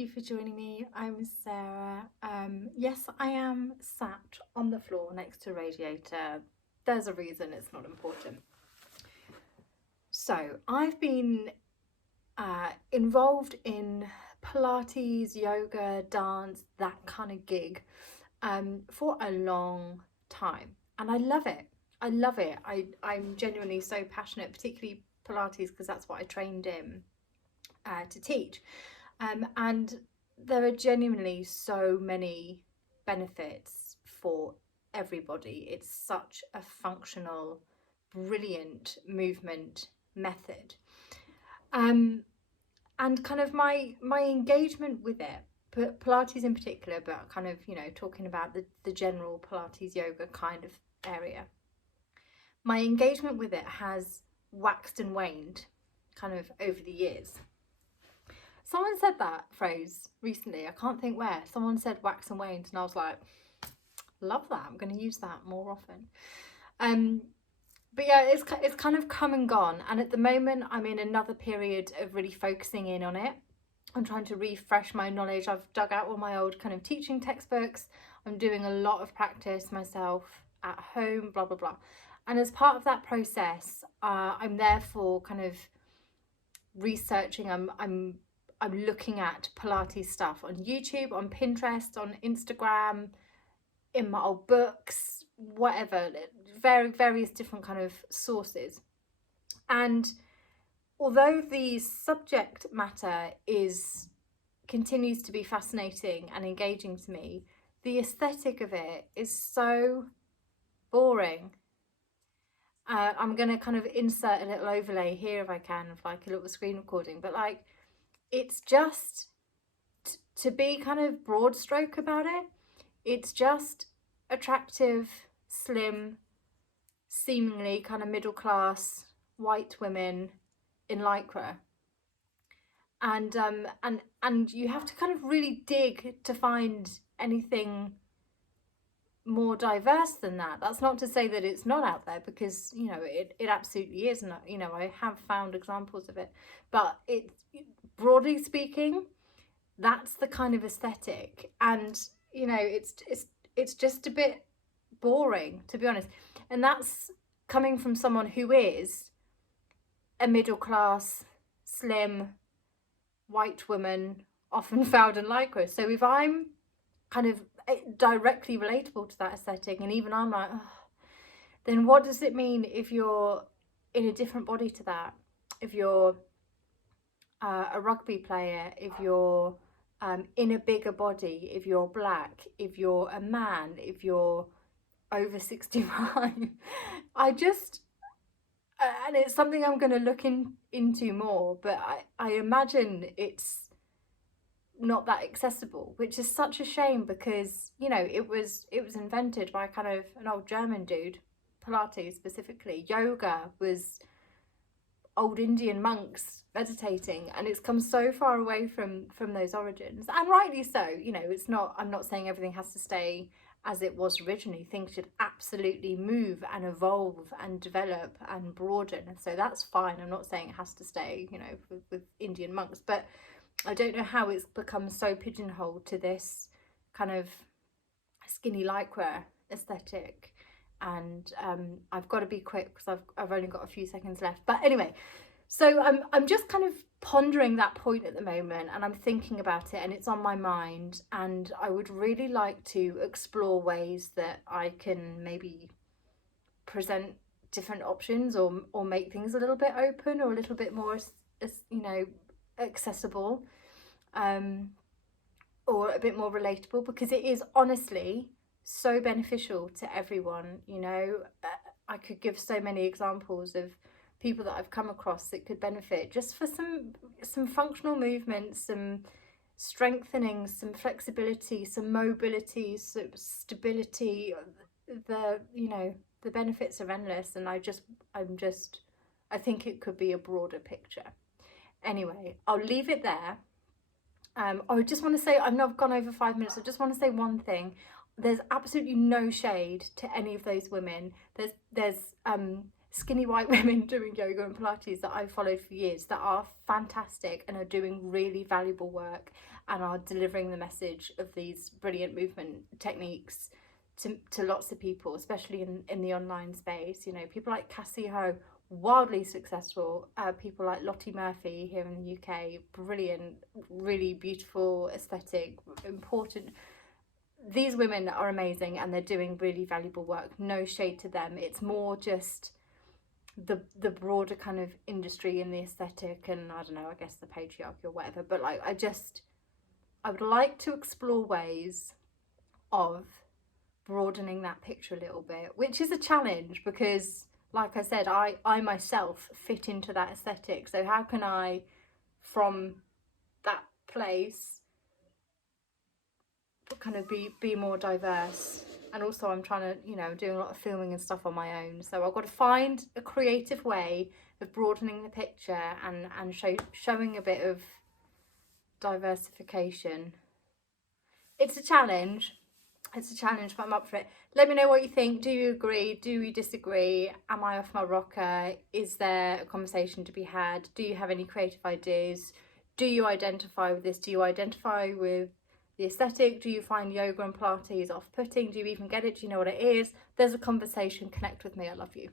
you for joining me. I'm Sarah. Yes, I am sat on the floor next to a radiator. There's a reason, it's not important. So I've been involved in Pilates, yoga, dance, that kind of gig for a long time, and I love it. I love it. I'm genuinely so passionate, particularly Pilates, because that's what I trained in to teach. And there are genuinely so many benefits for everybody. It's such a functional, brilliant movement method. And kind of my engagement with it, Pilates in particular, but kind of, you know, talking about the general Pilates yoga kind of area. My engagement with it has waxed and waned kind of over the years. Someone said that phrase recently, I can't think where. Someone said wax and waned, and I was like, love that. I'm going to use that more often. But yeah, it's kind of come and gone. And at the moment, I'm in another period of really focusing in on it. I'm trying to refresh my knowledge. I've dug out all my old kind of teaching textbooks. I'm doing a lot of practice myself at home, blah, blah, blah. And as part of that process, I'm therefore kind of researching. I'm looking at Pilates stuff on YouTube, on Pinterest, on Instagram, in my old books, whatever, various different kind of sources. And although the subject matter continues to be fascinating and engaging to me, the aesthetic of it is so boring. I'm going to kind of insert a little overlay here if I can, of like a little screen recording, but like, it's just, to be kind of broad stroke about it, it's just attractive, slim, seemingly kind of middle class white women in lycra. And you have to kind of really dig to find anything more diverse than that. That's not to say that it's not out there, because, you know, it absolutely is, and, you know, I have found examples of it, but broadly speaking, that's the kind of aesthetic. And, you know, it's just a bit boring, to be honest. And that's coming from someone who is a middle class, slim, white woman, often found in lycra. So if I'm kind of directly relatable to that aesthetic, and even I'm like, oh, then what does it mean if you're in a different body to that? If you're a rugby player, if you're in a bigger body, if you're black, if you're a man, if you're over 65, and it's something I'm going to look into more, but I imagine it's not that accessible, which is such a shame, because, you know, it was invented by kind of an old German dude. Pilates specifically, yoga was old Indian monks meditating, and it's come so far away from those origins, and rightly so. You know, I'm not saying everything has to stay as it was originally. Things should absolutely move and evolve and develop and broaden, and so that's fine. I'm not saying it has to stay, you know, with Indian monks, but I don't know how it's become so pigeonholed to this kind of skinny lycra aesthetic. And I've got to be quick because I've only got a few seconds left. But anyway, so I'm just kind of pondering that point at the moment, and I'm thinking about it, and it's on my mind, and I would really like to explore ways that I can maybe present different options, or make things a little bit open, or a little bit more, you know, accessible, or a bit more relatable, because it is honestly so beneficial to everyone. You know, I could give so many examples of people that I've come across that could benefit just for some functional movements, some strengthening, some flexibility, some mobility, some stability. You know, the benefits are endless, and I think it could be a broader picture. Anyway, I'll leave it there. I just want to say, I've not gone over 5 minutes. I just want to say one thing. There's absolutely no shade to any of those women. There's skinny white women doing yoga and Pilates that I've followed for years that are fantastic and are doing really valuable work and are delivering the message of these brilliant movement techniques to lots of people, especially in the online space. You know, people like Cassie Ho, wildly successful, people like Lottie Murphy here in the UK, brilliant, really beautiful, aesthetic, important. These women are amazing and they're doing really valuable work. No shade to them. It's more just the broader kind of industry and the aesthetic and I don't know, I guess the patriarchy or whatever. But like, I would like to explore ways of broadening that picture a little bit, which is a challenge because, like I said, I myself fit into that aesthetic. So how can I, from that place, kind of be more diverse? And also I'm trying to, you know, doing a lot of filming and stuff on my own, so I've got to find a creative way of broadening the picture and showing a bit of diversification. It's a challenge, but I'm up for it. Let me know what you think. Do you agree? Do you disagree? Am I off my rocker? Is there a conversation to be had? Do you have any creative ideas? Do you identify with this? Do you identify with the aesthetic? Do you find yoga and Pilates off-putting? Do you even get it? Do you know what it is? There's a conversation. Connect with me. I love you.